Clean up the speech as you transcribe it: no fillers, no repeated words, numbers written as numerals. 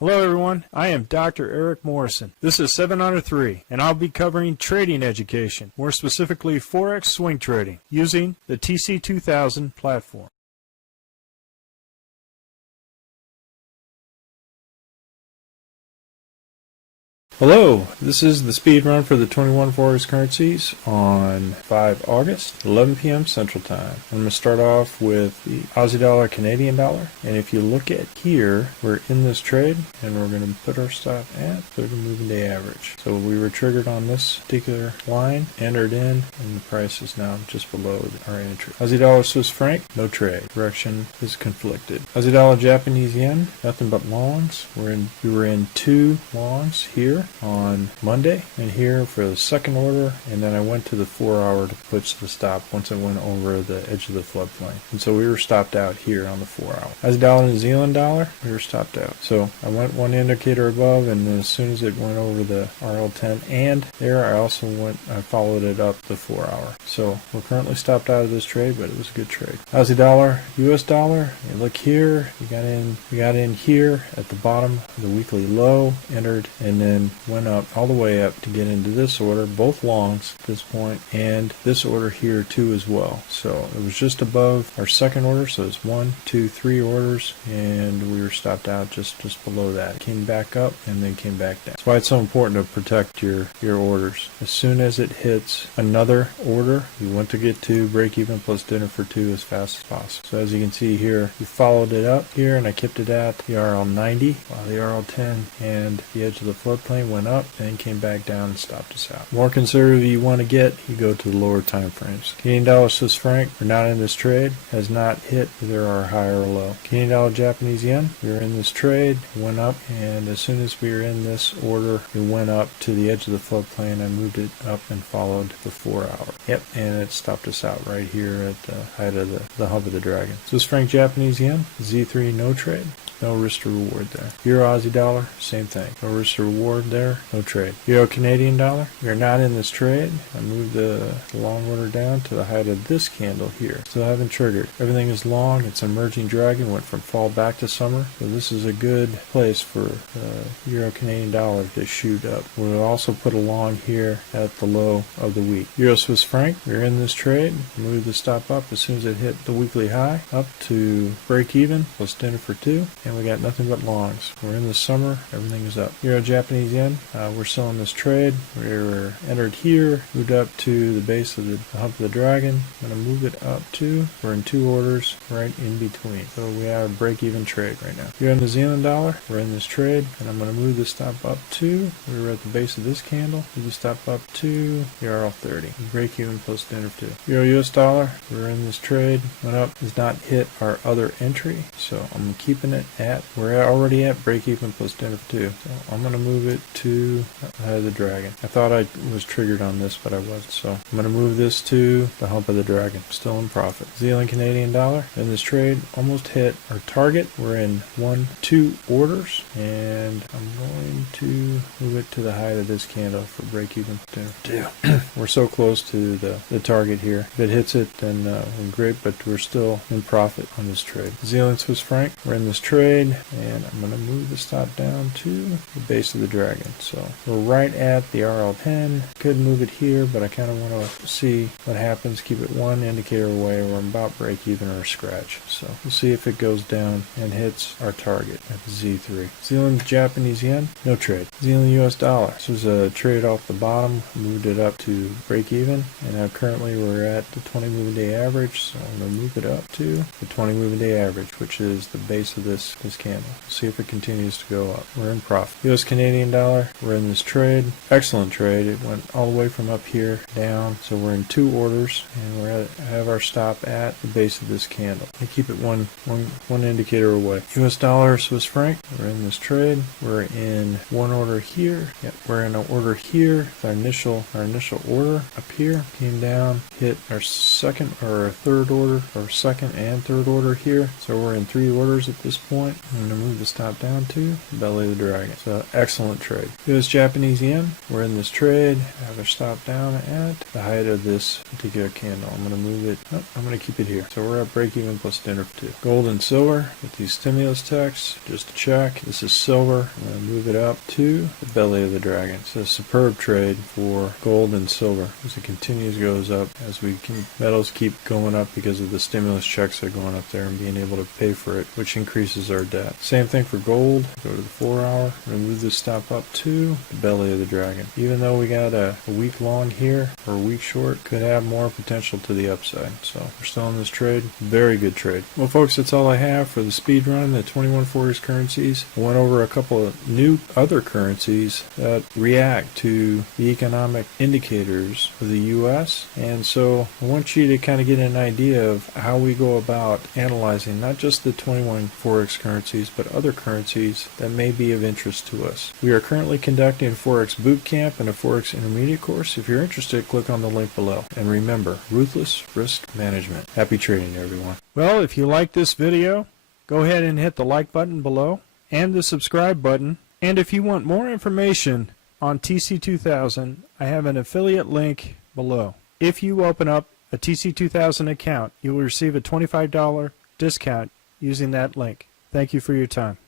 Hello everyone, I am Dr. Eric Morrison. This is 7 Under 3, and I'll be covering trading education, more specifically Forex swing trading, using the TC2000 platform. Hello, this is the speed run for the 21 Forex currencies on 5 August, 11 p.m. Central Time. I'm going to start off with the Aussie dollar, Canadian dollar, and if you look at here, we're in this trade, and we're going to put our stop at 30 moving day average. So we were triggered on this particular line, entered in, and the price is now just below our entry. Aussie dollar, Swiss franc, no trade. Direction is conflicted. Aussie dollar, Japanese yen, nothing but longs. We were in 2 longs here on Monday and here for the second order, and then I went to the 4 hour to push the stop once I went over the edge of the floodplain, and so we were stopped out here on the 4 hour. Aussie dollar, New Zealand dollar, we were stopped out. So I went one indicator above, and then as soon as it went over the RL10 and there, I followed it up the 4 hour. So we're currently stopped out of this trade, but it was a good trade. Aussie dollar, US dollar, you look here, we got in here at the bottom of the weekly low, entered, and then went up all the way up to get into this order, both longs at this point, and this order here too as well. So it was just above our second order, so it's 1, 2, 3 orders, and we were stopped out just below that. It came back up and then came back down. That's why it's so important to protect your orders. As soon as it hits another order, you want to get to break even plus dinner for 2 as fast as possible. So as you can see here, we followed it up here, and I kept it at the RL90 while the RL10 and the edge of the floodplain went up and came back down and stopped us out. More conservative you want to get, you go to the lower time frames. Canadian dollar, Swiss franc, we're not in this trade, has not hit either our high or low. Canadian dollar, Japanese yen, we were in this trade, went up, and as soon as we were in this order, it went up to the edge of the floodplain. I moved it up and followed the 4 hour. Yep, and it stopped us out right here at the height of the hump of the dragon. Swiss franc, Japanese yen, Z3, no trade. No risk to reward there. Euro, Aussie dollar, same thing. No risk to reward there, no trade. Euro, Canadian dollar, we are not in this trade. I moved the long order down to the height of this candle here. Still haven't triggered. Everything is long. It's a merging dragon, went from fall back to summer. So this is a good place for Euro, Canadian dollar to shoot up. We'll also put a long here at the low of the week. Euro, Swiss franc, we're in this trade. Moved the stop up as soon as it hit the weekly high, up to break even, plus dinner for 2. And we got nothing but longs. We're in the summer, everything is up. Euro, Japanese yen, we're still in this trade. We were entered here, moved up to the base of the hump of the dragon. I'm going to move it up to, we're in 2 orders right in between. So we have a break-even trade right now. Euro, New Zealand dollar, we're in this trade, and I'm going to move the stop up to, we were at the base of this candle, move the stop up to the RL30. Break-even plus dinner for 2. Euro, US dollar, we're in this trade, went up, has not hit our other entry, so I'm keeping it at, we're already at break even plus dinner for 2. So I'm going to move it to the dragon. I thought I was triggered on this, but I wasn't. So I'm going to move this to the hump of the dragon. Still in profit. Zealand, Canadian dollar. In this trade, almost hit our target. We're in 1, 2 orders, and I'm going to move it to the height of this candle for break even plus dinner for 2. We're so close to the target here. If it hits it, then we're great, but we're still in profit on this trade. Zealand, Swiss franc. We're in this trade, and I'm going to move the stop down to the base of the dragon. So we're right at the RL10. Could move it here, but I kind of want to see what happens. Keep it 1 indicator away. We're about break even or a scratch. So we'll see if it goes down and hits our target at the Z3. Zealand, Japanese yen, no trade. Zealand, US dollar. This was a trade off the bottom. Moved it up to break even, and now currently we're at the 20 moving day average. So I'm going to move it up to the 20 moving day average, which is the base of this candle. See if it continues to go up. We're in profit. US Canadian dollar, we're in this trade. Excellent trade. It went all the way from up here down. So we're in 2 orders, and we're have our stop at the base of this candle. I keep it one indicator away. US dollar, Swiss franc, we're in this trade. We're in 1 order here. Yep, we're in an order here. Our initial order up here came down, hit our second or our third order, or second and third order here. So we're in 3 orders at this point. I'm going to move the stop down to the belly of the dragon. So excellent trade. trade. US Japanese yen, we're in this trade. I have our stop down at the height of this particular candle. I'm going to move it, I'm going to keep it here. So we're at break even plus dinner for 2. Gold and silver with these stimulus texts, just to check. This is silver. I'm going to move it up to the belly of the dragon. It's a superb trade for gold and silver as it continues goes up, as metals keep going up because of the stimulus checks that are going up there and being able to pay for it, which increases our debt. Same thing for gold. Go to the 4 hour. I'm going to move this stop up to the belly of the dragon. Even though we got a week long here or a week short, could have more potential to the upside. So we're still in this trade. Very good trade. Well, folks, that's all I have for the speed run, the 21 Forex currencies. I went over a couple of new other currencies that react to the economic indicators of the U.S. And so I want you to kind of get an idea of how we go about analyzing not just the 21 Forex currencies, but other currencies that may be of interest to us. We are currently conducting a Forex boot camp and a Forex intermediate course. If you're interested, click on the link below. And remember, ruthless risk management. Happy trading, everyone. Well, if you like this video, go ahead and hit the like button below and the subscribe button. And if you want more information on TC2000, I have an affiliate link below. If you open up a TC2000 account, you will receive a $25 discount using that link. Thank you for your time.